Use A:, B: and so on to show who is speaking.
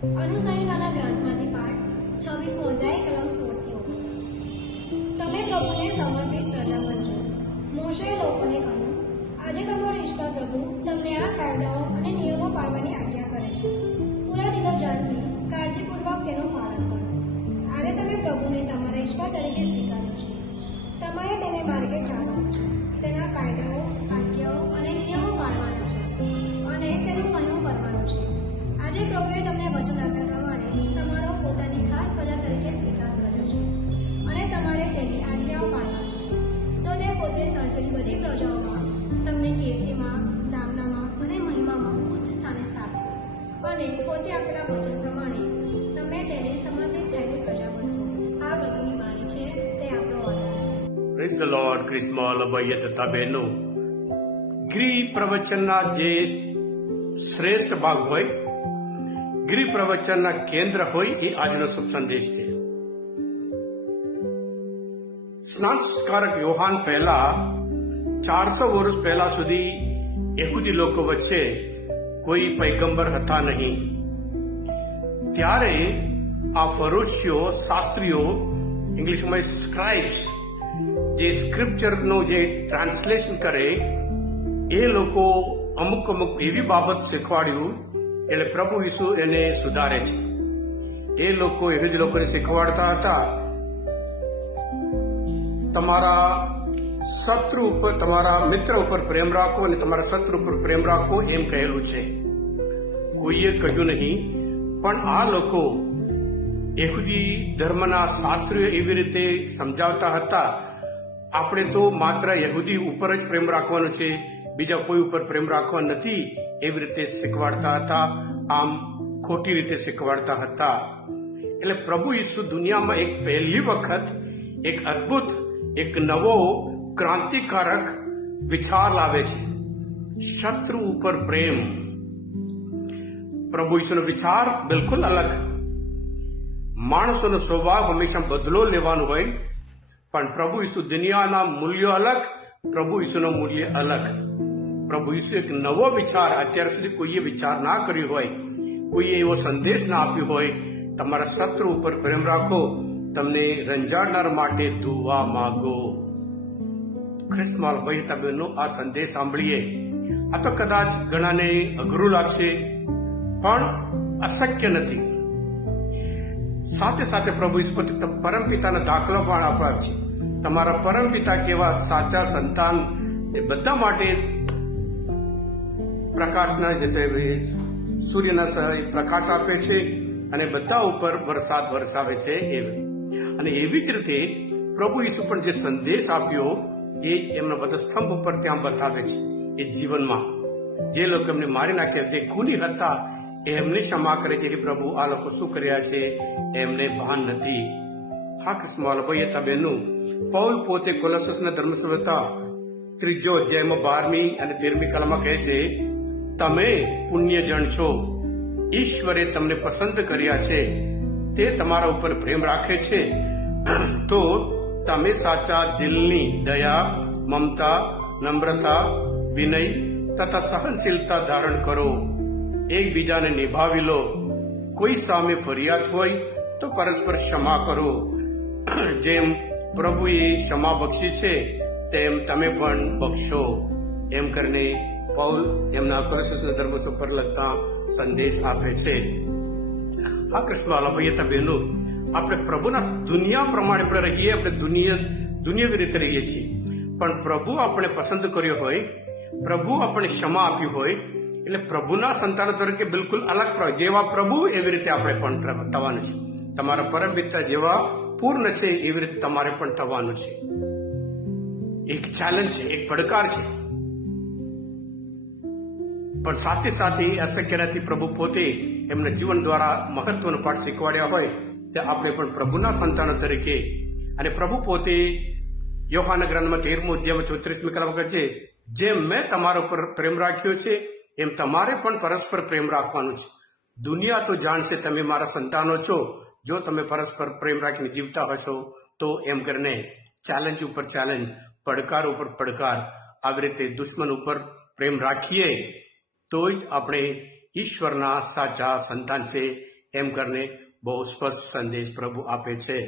A: અનુસંહિતાના ગ્રંથમાંથી પાઠ છવ્વીસમો અધ્યાય, કલમ સોળથી ઓગણીસ. તમે પ્રભુને સમર્પિત પ્રજા બનશો મોશેએ લોકોને કહ્યું, આજે તમારો ઈશ્વર પ્રભુ તમને આ કાયદાઓ અને નિયમો પાળવાની આજ્ઞા કરે છે. પૂરા દિનજાનથી કાળજીપૂર્વક તેનું પાલન કરો. હવે તમે પ્રભુને તમારા ઈશ્વર તરીકે સ્વીકારો છે. તમારે તેને માર્ગે ચાલવાનું છે. તેના કાયદાઓ, આજ્ઞાઓ અને નિયમો પાળવાના છે અને તેનું આજે પ્રભુએ તમને વચન આપ્યા પ્રમાણે તમારો પોતાની ખાસ પ્રજા તરીકે સ્વીકાર કર્યો છે અને તમારે તેની આજ્ઞાઓ પાડવાની છે. તો તે પોતે સર્જેલી બધી પ્રજાઓમાં, તમને કીર્તિમાં, નામનામાં અને મહિમામાં ઉચ્ચ સ્થાને સ્થાપશે. અને પોતે આપેલા વચન પ્રમાણે તમે તેને સમર્પિત થયેલી પ્રજા બનશો. આ પ્રભુની વાણી છે, તે આપણો આધાર
B: ધ લોર્ડ ક્રિસ્મલ ભાઈ તથા બહેનો ગૃહ પ્રવચનના જે શ્રેષ્ઠ ભાગ હોય ગૃહ પ્રવચનના કેન્દ્ર હોય એ આજનો સંદેશ છે. સ્નાનકારક યોહાન પહેલા ચારસો વર્ષ પહેલા સુધી યહૂદી લોકો વચ્ચે કોઈ પૈગંબર હતા નહીં. ત્યારે આ ફરોશીઓ, શાસ્ત્રીઓ, ઇંગ્લિશમાં સ્ક્રાઇબ્સ જે સ્ક્રિપ્ચરનું જે ટ્રાન્સલેશન કરે, એ લોકો અમુક અમુક એવી બાબત શીખવાડ્યું એટલે પ્રભુ ઈસુ એને સુધારે છે. એ લોકો એવી જ લોકોને શીખવાડતા હતા, તમારા શત્રુ ઉપર, તમારા મિત્ર ઉપર પ્રેમ રાખો અને તમારા શત્રુ ઉપર પ્રેમ રાખો એમ કહેલું છે. કોઈએ કહ્યું નહીં, પણ આ લોકો યહૂદી ધર્મના શાસ્ત્રીઓ એવી રીતે સમજાવતા હતા, આપણે તો માત્ર યહૂદી ઉપર જ પ્રેમ રાખવાનો છે. બીજા કોઈ ઉપર પ્રેમ રાખવા નથી, એવી રીતે શીખવાડતા હતા, આમ ખોટી રીતે શીખવાડતા હતા. એટલે પ્રભુ ઈસુ દુનિયામાં એક પહેલી વખત એક અદ્ભુત, એક નવો, ક્રાંતિકારક વિચાર લાવે છે. શત્રુ ઉપર પ્રેમ. પ્રભુ ઈસુનો વિચાર બિલકુલ અલગ. માણસોનો સ્વભાવ હંમેશા બદલો લેવાનો હોય, પણ પ્રભુ ઈસુ દુનિયાના મૂલ્યો અલગ, પ્રભુ ઈસુનો મૂલ્ય અલગ. પ્રભુ ઈસુ એક નવો વિચાર અત્યાર સુધી કોઈએ વિચાર ના કર્યો હોય, કોઈએ એવો સંદેશ ના આપ્યો હોય, તમારા શત્રુ ઉપર પ્રેમ રાખો, તમને રંજાડનાર માટે દુવા માગો. ખ્રિસ્તમાલ ભાઈ, તમે આ સંદેશ સાંભળીએ. આ તો કદાચ ઘણાને અઘરું લાગશે, પણ અશક્ય નથી. સાથે સાથે પ્રભુ ઈશ્વર પરમ પિતાના દાખલો પણ આપ્યા છે. તમારા પરમ પિતા કેવા સાચા સંતાન એ બધા માટે પ્રકાશના જે સૂર્યના સ- પ્રકાશ આપે છે અને બધા ઉપર વરસાદ વરસાવે છે એવી. અને એવી જ રીતે પ્રભુ ઈસુ પણ જે સંદેશ આપ્યો એ એમના બધા સ્તંભ ઉપર ત્યાં બતાવે છે એ જીવનમાં. જે લોકો એમને મારી નાખ્યા, જે ખૂની હતા એમને ક્ષમા કરે છે. કે પ્રભુ આ લોકો શું કર્યા છે? એમને ભાન નથી. હા, કૃષ્ણ ભાઈ હતા બેનું. પૌલ પોતે કોલસસના ધર્મસભ્યતા ત્રીજો અધ્યાયમાં બારમી અને તેરમી કલામાં કહે છે તમે પુણ્યજન છો. ઈશ્વરે તમને પસંદ કર્યા છે. તે તમારા ઉપર પ્રેમ રાખે છે. તો તમે સાચા દિલની દયા, મમતા, નમ્રતા, વિનય તથા સહનશીલતા ધારણ કરો. એકબીજાને નિભાવી લો. કોઈ સામે ફરિયાદ હોય તો પરસ્પર ક્ષમા કરો. જેમ પ્રભુએ ક્ષમા બક્ષી છે, તેમ તમે પણ બક્ષો. એમ કરીને પૌલ એમના કૃષ્ણ ધર્મ ઉપર લગતા સંદેશ આપે છે. આ કૃષ્ણ અલભયતા બહેનો, આપણે પ્રભુના દુનિયા પ્રમાણે આપણે રહીએ, આપણે દુનિયા, દુનિયાવી રીતે રહીએ છીએ. પણ પ્રભુ આપણે પસંદ કર્યો હોય, પ્રભુ આપણે ક્ષમા આપ્યું હોય, એટલે પ્રભુના સંતાનો તરીકે બિલકુલ અલગ જેવા પ્રભુ એવી રીતે આપણે પણ થવાનું છે. તમારા પરમ પિતા જેવા પૂર્ણ છે એવી રીતે તમારે પણ થવાનું છે. એક ચેલેન્જ છે, એક પડકાર છે. પણ સાથે સાથે અશક્યતાથી પ્રભુ પોતે એમના જીવન દ્વારા મહત્વનો પાઠ શીખવાડ્યા હોય તે આપણે પણ પ્રભુના સંતાનો તરીકે અને પ્રભુ પોતે યોહાના ગ્રંથમાં તેરમો અધ્યાયમાં ચોત્રીસમી કલમ કહે છે, જેમ મેં તમારા ઉપર પ્રેમ રાખ્યો છે, એમ તમારે પણ પરસ્પર પ્રેમ રાખવાનું છે. દુનિયા તો જાણશે તમે મારા સંતાનો છો. જો તમે પરસ્પર પ્રેમ રાખીને જીવતા હશો, તો એમ કરીને ચેલેન્જ ઉપર ચેલેન્જ પડકાર ઉપર પડકાર, આવી રીતે દુશ્મન ઉપર પ્રેમ રાખીએ તો જ આપણે ઈશ્વરના સાચા સંતાન છે એમ કરીને
C: બહુ સ્પષ્ટ સંદેશ પ્રભુ આપે છે.